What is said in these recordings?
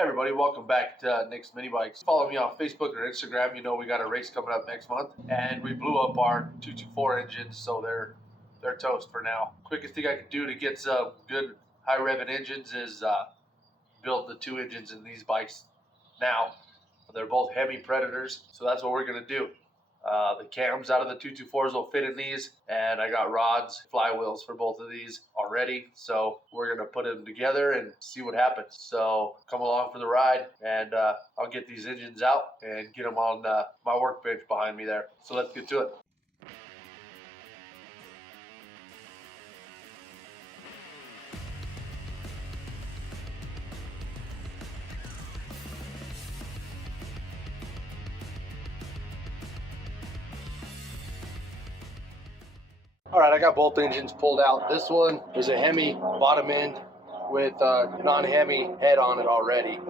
Hey everybody, welcome back to Nick's Mini Bikes. Follow me on Facebook or Instagram. You know we got a race coming up next month, and we blew up our 224 engines, so they're toast for now. Quickest thing I could do to get some good high revving engines is build the two engines in these bikes now. They're both Hemi Predators, so that's what we're gonna do. The cams out of the 224s will fit in these, and I got rods, flywheels for both of these already, so we're gonna put them together and see what happens. So come along for the ride, and I'll get these engines out and get them on my workbench behind me there. So let's get to it. All right, I got both engines pulled out. This one is a Hemi bottom end with non-Hemi head on it already.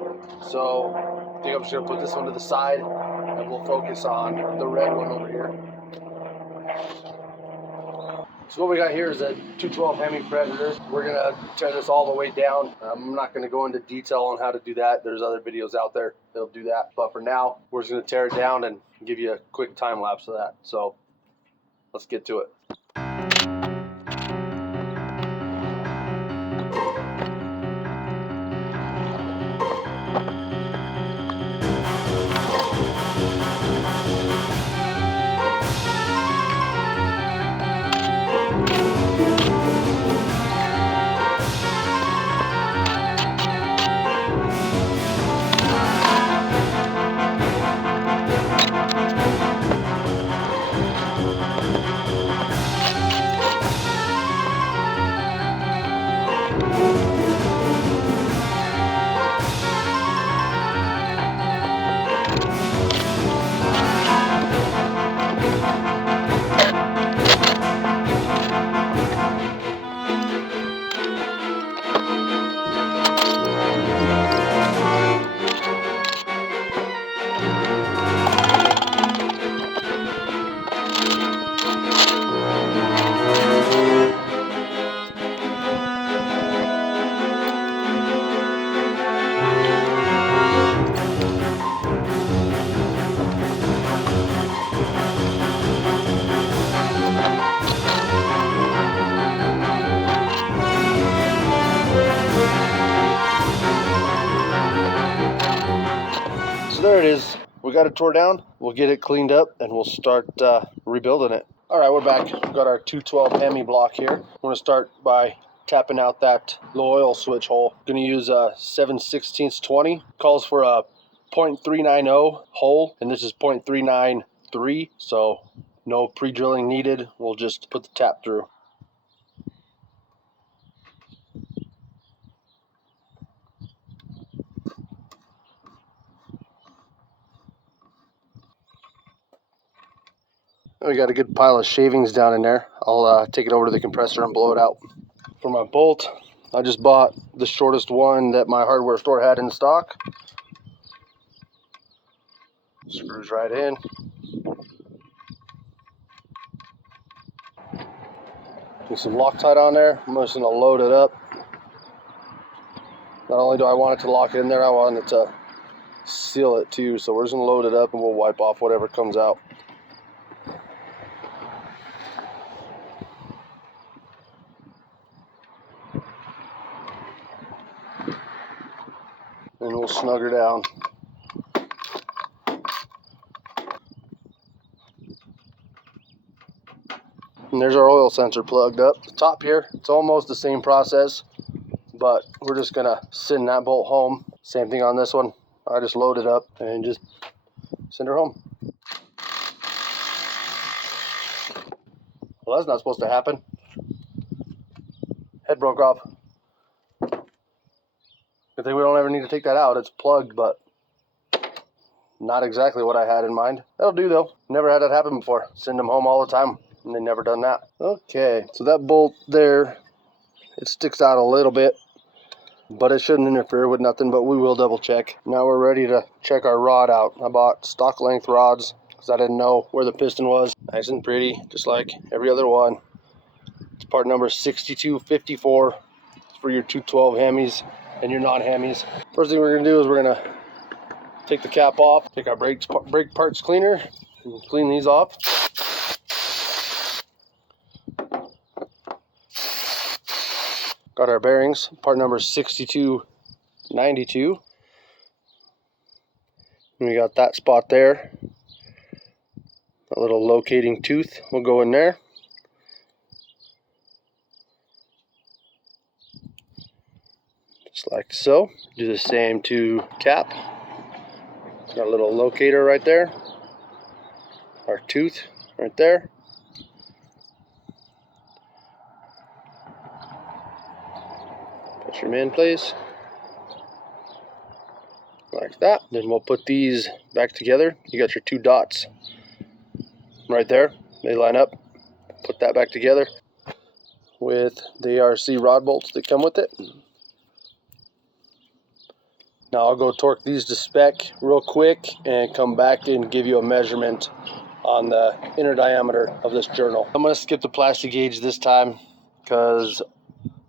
So I think I'm just gonna put this one to the side and we'll focus on the red one over here. So what we got here is a 212 Hemi Predator. We're gonna tear this all the way down. I'm not gonna go into detail on how to do that. There's other videos out there that'll do that. But for now, we're just gonna tear it down and give you a quick time lapse of that. So let's get to it. So there it is. We got it tore down. We'll get it cleaned up and we'll start rebuilding it. All right, we're back. We've got our 212 Hemi block here. I'm going to start by tapping out that low oil switch hole. I'm going to use a 7/16 20. Calls for a 0.390 hole, and this is 0.393, so no pre-drilling needed. We'll just put the tap through. We got a good pile of shavings down in there. I'll take it over to the compressor and blow it out. For my bolt, I just bought the shortest one that my hardware store had in stock. Screws right in. Get some Loctite on there. I'm just going to load it up. Not only do I want it to lock it in there, I want it to seal it too. So we're just going to load it up and we'll wipe off whatever comes out. And we'll snug her down. And there's our oil sensor plugged up. The top here, it's almost the same process, but we're just gonna send that bolt home. Same thing on this one. I just load it up and just send her home. Well, that's not supposed to happen. Head broke off. Good thing we don't ever need to take that out. It's plugged, but not exactly what I had in mind. That'll do though. Never had that happen before. Send them home all the time, and they never done that. Okay, so that bolt there, it sticks out a little bit, but it shouldn't interfere with nothing, but we will double check. Now we're ready to check our rod out. I bought stock length rods because I didn't know where the piston was. Nice and pretty, just like every other one. It's part number 6254. It's for your 212 Hemis. and your non-Hemis. First thing we're gonna do is we're gonna take the cap off, take our brake parts cleaner, and clean these off. Got our bearings, part number 6292. And we got that spot there. A little locating tooth will go in there. Just like so. Do the same to cap. Got a little locator right there. Our tooth right there. Push them in place. Like that. Then we'll put these back together. You got your two dots right there. They line up. Put that back together with the ARC rod bolts that come with it. Now I'll go torque these to spec real quick and come back and give you a measurement on the inner diameter of this journal. I'm going to skip the plastic gauge this time because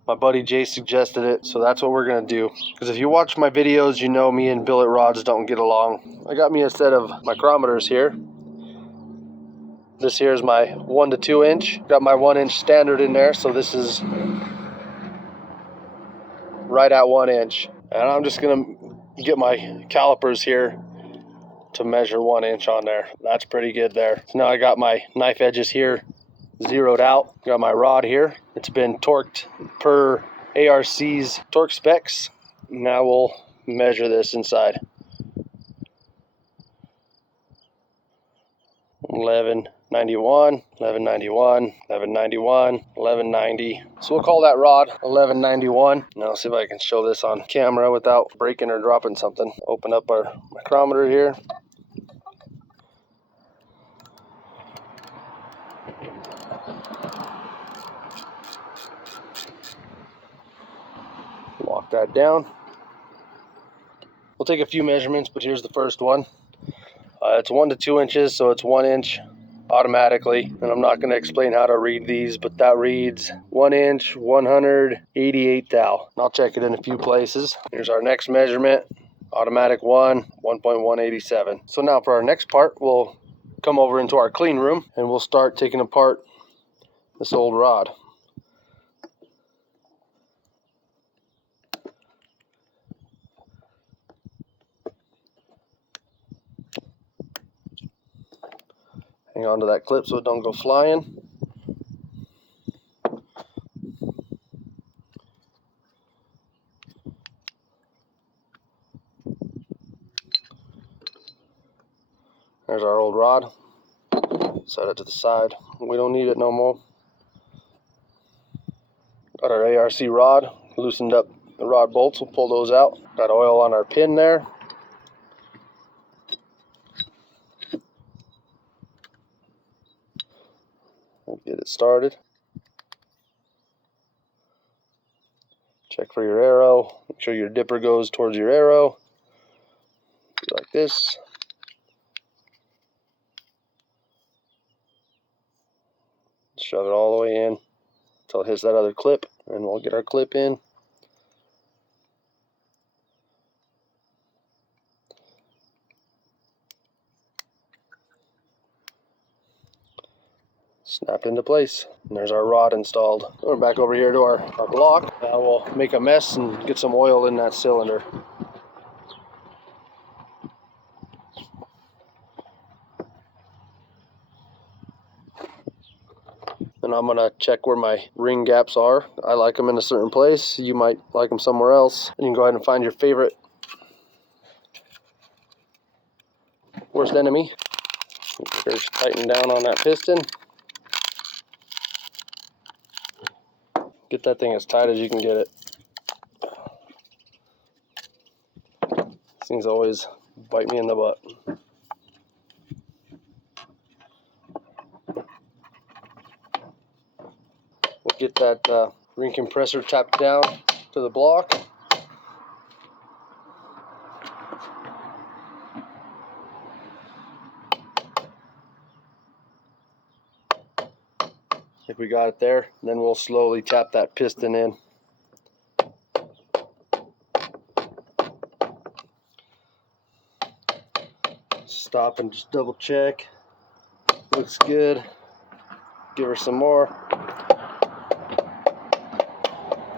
my buddy Jay suggested it, so that's what we're going to do. Because if you watch my videos, you know me and billet rods don't get along. I got me a set of micrometers here. This here is my 1 to 2 inch. Got my 1 inch standard in there, so this is right at 1 inch. And I'm just going to get my calipers here to measure 1 inch on there. That's pretty good there. So now I got my knife edges here zeroed out. Got my rod here. It's been torqued per ARC's torque specs. Now we'll measure this inside. 1191, 1191, 1191, 1190. So we'll call that rod 1191. Now let's see if I can show this on camera without breaking or dropping something. Open up our micrometer here. Lock that down. We'll take a few measurements, but here's the first one. It's 1 to 2 inches, so it's 1 inch automatically. And I'm not going to explain how to read these, but that reads 1 inch, 188 thou. I'll check it in a few places. Here's our next measurement. Automatic 1.187. So now for our next part, we'll come over into our clean room and we'll start taking apart this old rod. Hang on to that clip so it don't go flying. There's our old rod. Set it to the side. We don't need it no more. Got our ARC rod. Loosened up the rod bolts. We'll pull those out. Got oil on our pin there. We'll get it started. Check for your arrow. Make sure your dipper goes towards your arrow. Like this. Shove it all the way in until it hits that other clip, and we'll get our clip in. Snapped into place. And there's our rod installed. We're back over here to our block. Now we'll make a mess and get some oil in that cylinder. And I'm gonna check where my ring gaps are. I like them in a certain place. You might like them somewhere else. And you can go ahead and find your favorite worst enemy. Just tighten down on that piston. Get that thing as tight as you can get it. These things always bite me in the butt. We'll get that ring compressor tapped down to the block. If we got it there, then we'll slowly tap that piston in. Stop and just double check. Looks good. Give her some more.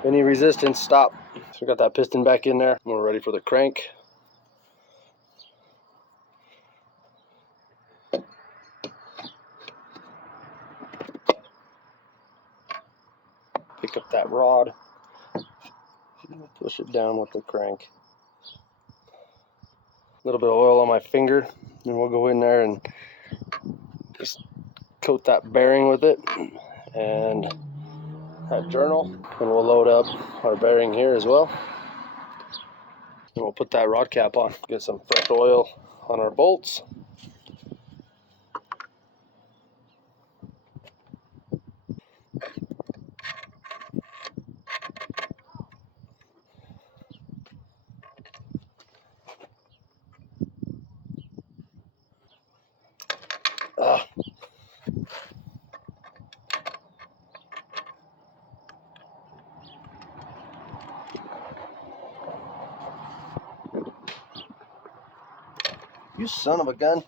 Any resistance, stop. So we got that piston back in there. We're ready for the crank. Pick up that rod. Push it down with the crank. A little bit of oil on my finger, and we'll go in there and just coat that bearing with it and that journal, and we'll load up our bearing here as well, and we'll put that rod cap on. Get some fresh oil on our bolts. You son of a gun.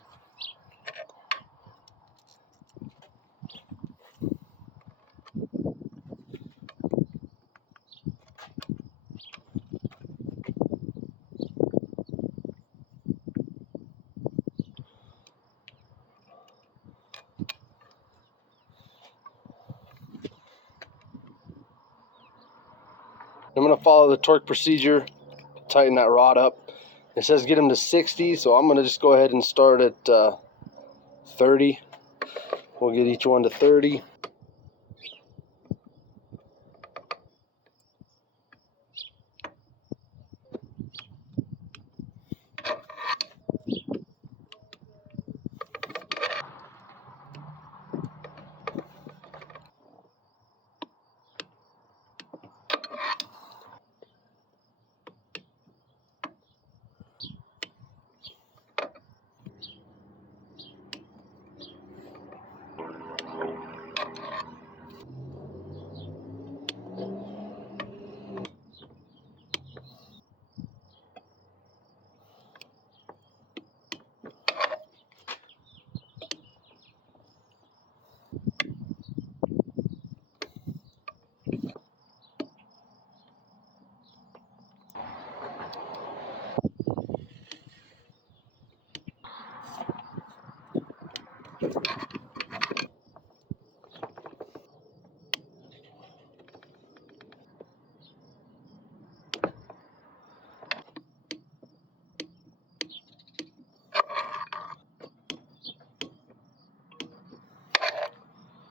I'm going to follow the torque procedure, tighten that rod up. It says get them to 60, so I'm going to just go ahead and start at 30. We'll get each one to 30.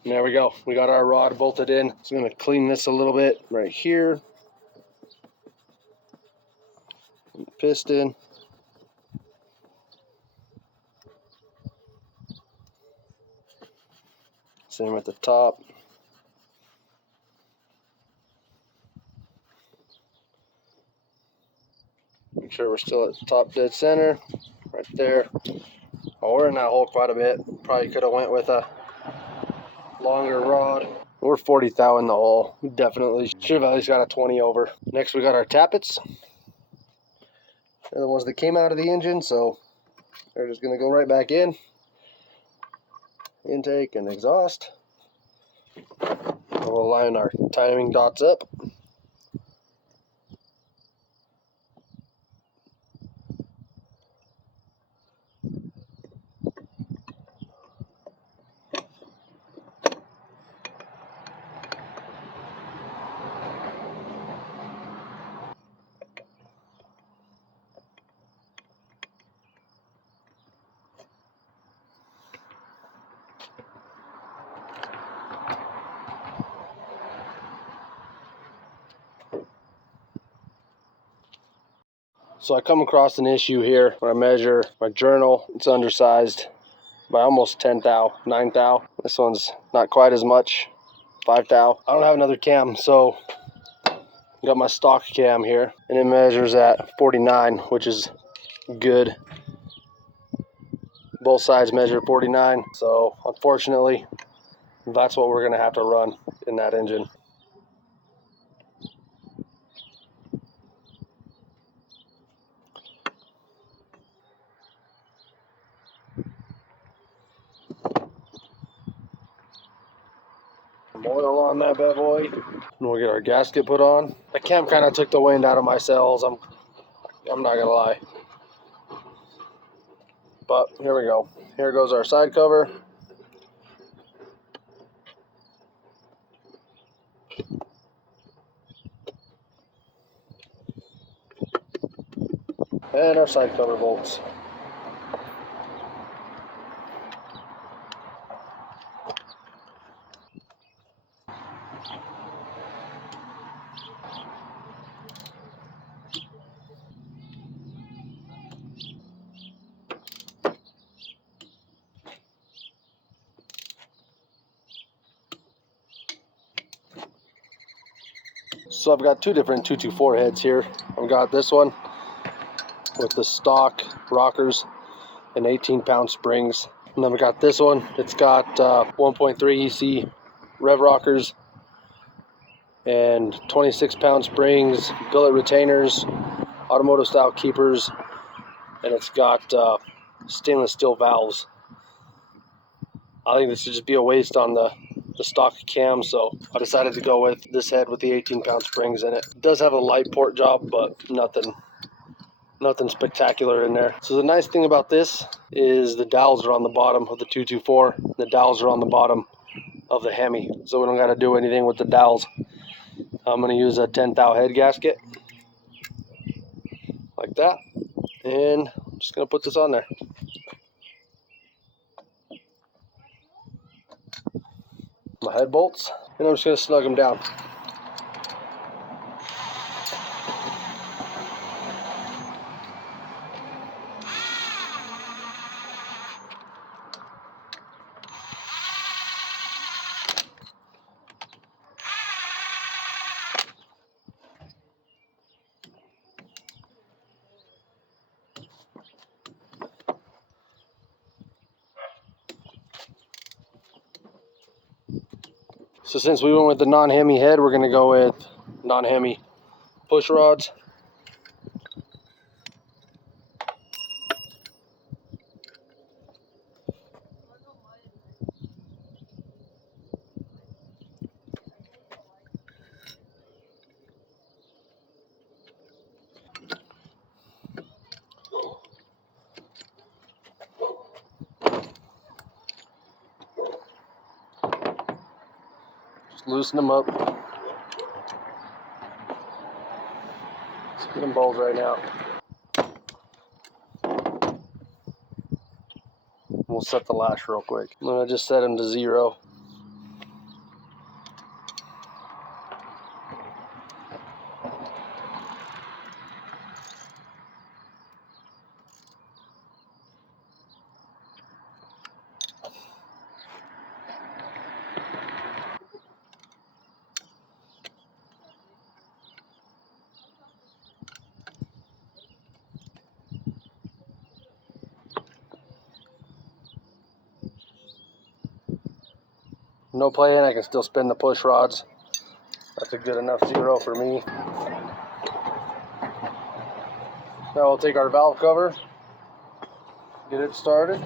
And there we go. We got our rod bolted in. So I'm going to clean this a little bit right here. Piston. Same at the top. Make sure we're still at the top dead center. Right there. Oh, we're in that hole quite a bit. Probably could have went with a longer rod. We're 40 thou in the hole. We definitely should have at least got a 20 over. Next we got our tappets. They're the ones that came out of the engine, so they're just going to go right back in. Intake and exhaust. We'll line our timing dots up. So I come across an issue here where I measure my journal. It's undersized by almost 10 thou, 9 thou. This one's not quite as much, 5 thou. I don't have another cam, so I got my stock cam here, and it measures at 49, which is good. Both sides measure 49, so unfortunately, that's what we're gonna have to run in that engine. on that bad boy. And we'll get our gasket put on. The cam kind of took the wind out of my sails. I'm not gonna lie. But here we go. Here goes our side cover. And our side cover bolts. So I've got two different 224 heads here. I've got this one with the stock rockers and 18-pound springs. And then we got this one. It's got 1.3 EC rev rockers and 26-pound springs, billet retainers, automotive style keepers, and it's got stainless steel valves. I think this would just be a waste on the stock cam, so I decided to go with this head with the 18-pound springs in it. It does have a light port job, but nothing spectacular in there. So the nice thing about this is the dowels are on the bottom of the 224. The dowels are on the bottom of the Hemi, so we don't got to do anything with the dowels. I'm going to use a 10 thou head gasket like that, and I'm just going to put this on there. My head bolts, and I'm just going to snug them down. So since we went with the non-Hemi head, we're going to go with non-Hemi push rods. Just loosen them up. Let's get them bolts right now. We'll set the lash real quick. I'm going to just set them to 0. No playing, I can still spin the push rods. That's a good enough 0 for me. Now we'll take our valve cover, get it started.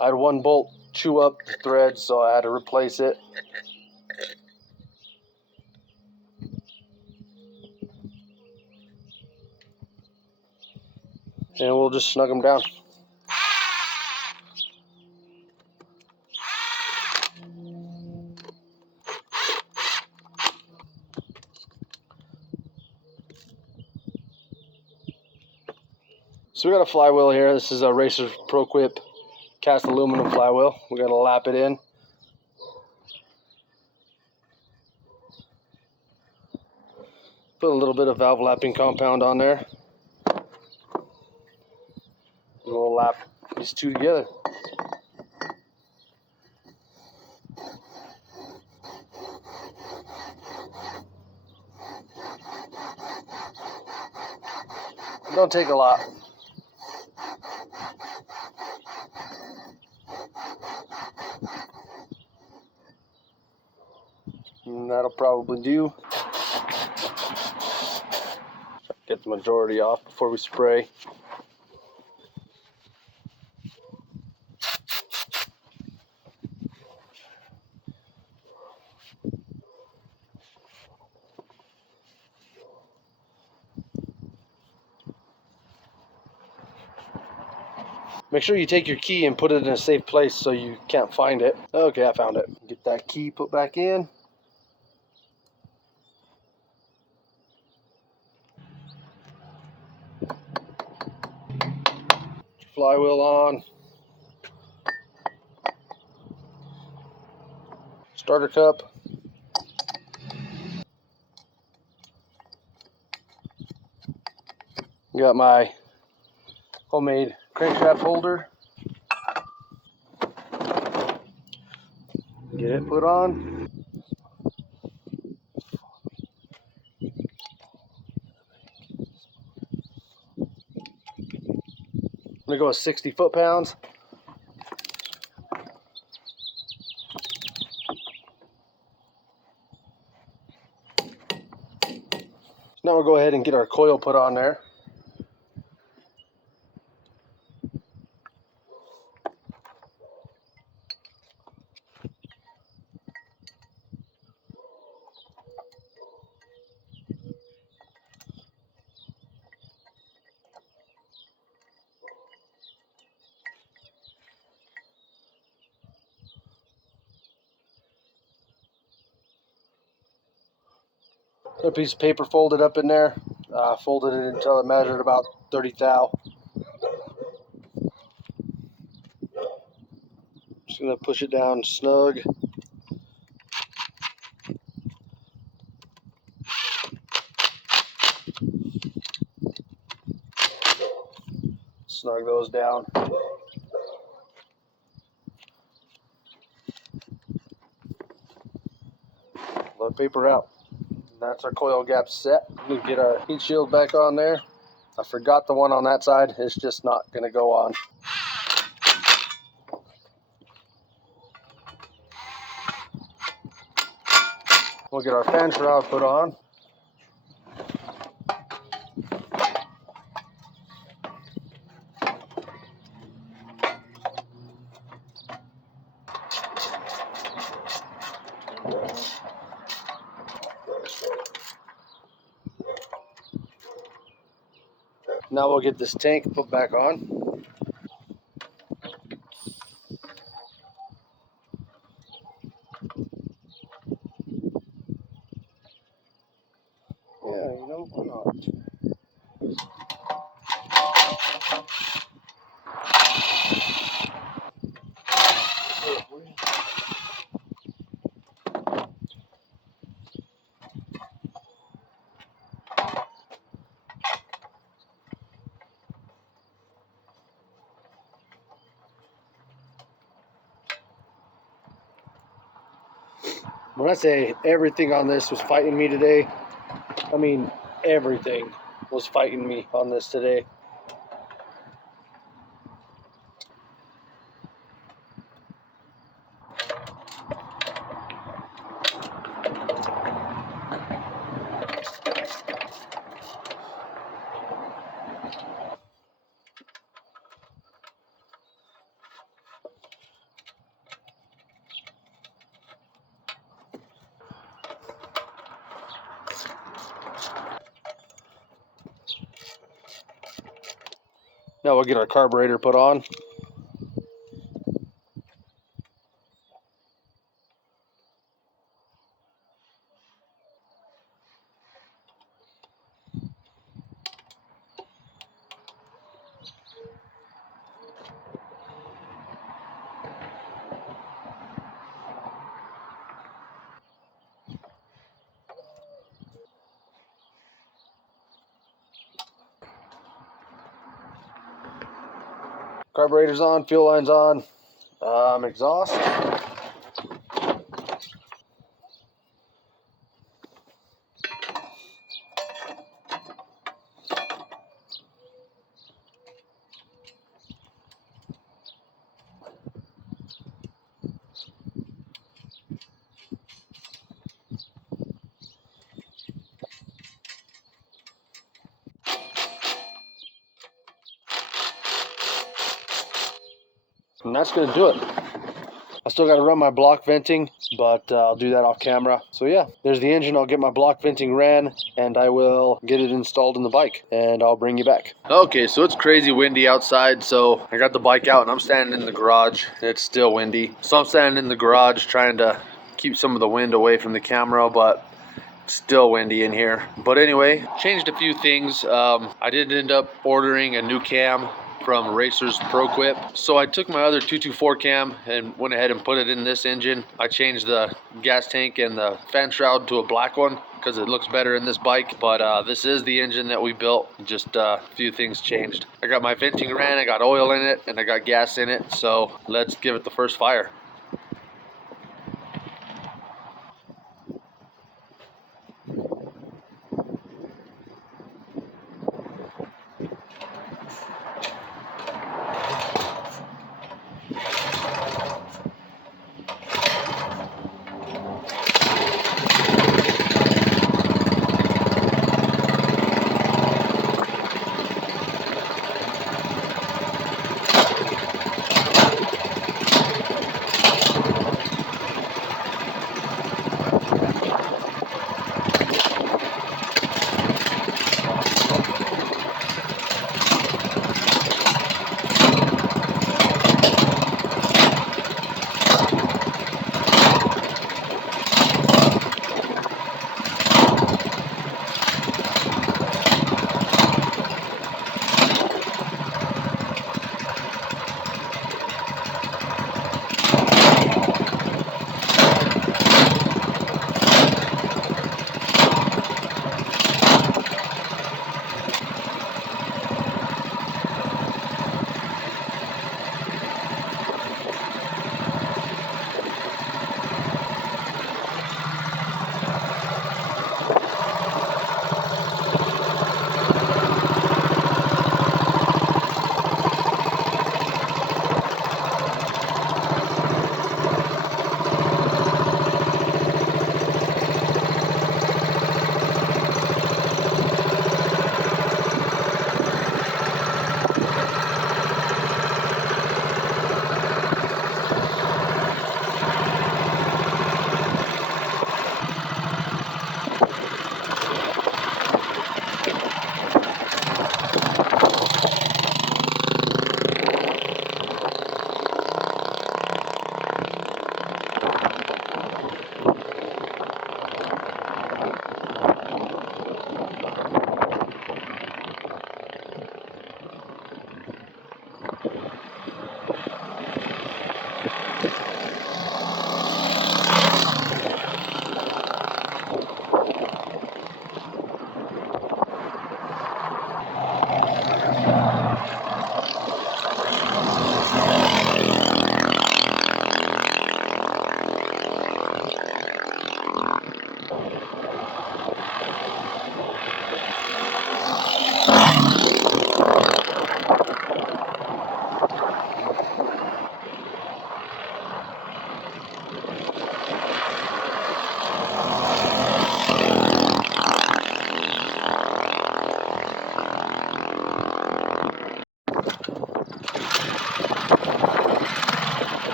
I had one bolt chew up the thread, so I had to replace it. And we'll just snug them down. So we got a flywheel here. This is a Racer Pro Quip cast aluminum flywheel. We got to lap it in. Put a little bit of valve lapping compound on there. And we'll lap these two together. Don't take a lot. And that'll probably do. Get the majority off before we spray. Make sure you take your key and put it in a safe place so you can't find it. Okay, I found it. Get that key put back in. Flywheel on. Starter cup. Got my homemade crankshaft holder. Get it put on. I'm gonna go with 60 foot-pounds. Now we'll go ahead and get our coil put on there. Got a piece of paper folded up in there. Folded it until it measured about 30 thou. Just gonna push it down snug. Snug those down. Let paper out. That's our coil gap set. We get our heat shield back on there. I forgot the one on that side. It's just not going to go on. We'll get our fan shroud put on. Now we'll get this tank put back on. Yeah, you know, why not? When I say everything on this was fighting me today, I mean everything was fighting me on this today. Now we'll get our carburetor put on. Carburetor's on, fuel line's on, exhaust. And that's gonna do it. I still got to run my block venting, but I'll do that off camera. So yeah, there's the engine. I'll get my block venting ran, and I will get it installed in the bike, and I'll bring you back. Okay, so it's crazy windy outside, so I got the bike out, and I'm standing in the garage. It's still windy. So I'm standing in the garage trying to keep some of the wind away from the camera, but it's still windy in here. But anyway, changed a few things. I did end up ordering a new cam from Racers Pro Quip. So I took my other 224 cam and went ahead and put it in this engine. I changed the gas tank and the fan shroud to a black one because it looks better in this bike. But this is the engine that we built. Just a few things changed. I got my venting ran, I got oil in it, and I got gas in it. So let's give it the first fire.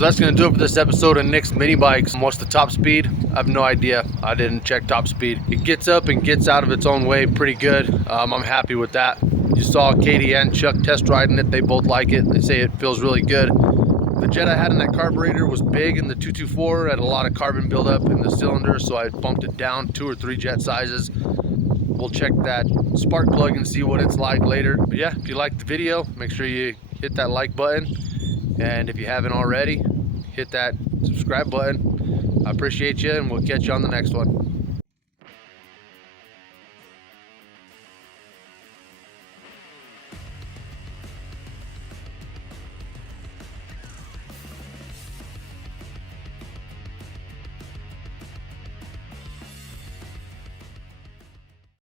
So that's going to do it for this episode of Nick's Mini Bikes. What's the top speed? I have no idea. I didn't check top speed. It gets up and gets out of its own way pretty good. I'm happy with that. You saw Katie and Chuck test riding it. They both like it. They say it feels really good. The jet I had in that carburetor was big in the 224, had a lot of carbon buildup in the cylinder, so I bumped it down 2 or 3 jet sizes. We'll check that spark plug and see what it's like later. But yeah, if you liked the video, make sure you hit that like button. And if you haven't already, hit that subscribe button. I appreciate you, and we'll catch you on the next one.